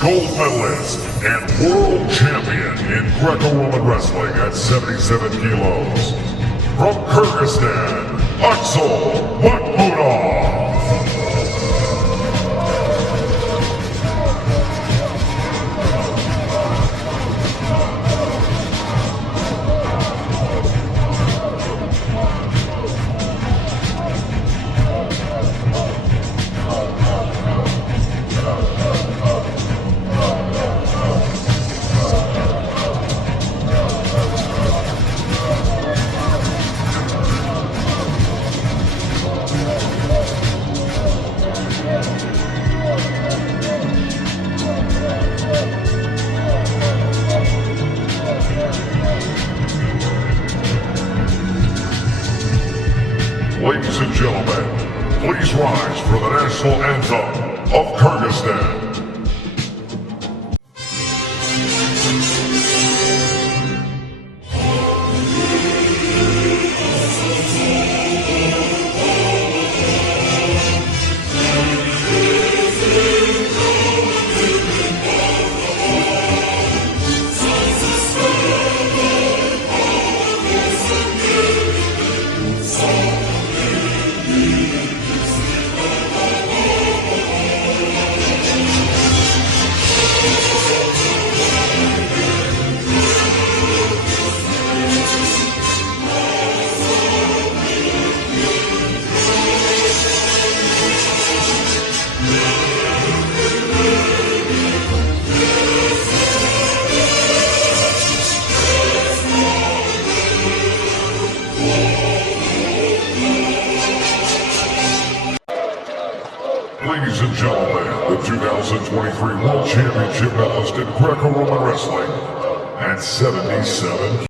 gold medalist and world champion in Greco-Roman wrestling at 77 kilos. From Kyrgyzstan, Aksel Makhmudov. Ladies and gentlemen, please rise for the national anthem of Kyrgyzstan. Ladies and gentlemen, the 2023 World Championship medalist in Greco-Roman Wrestling at 77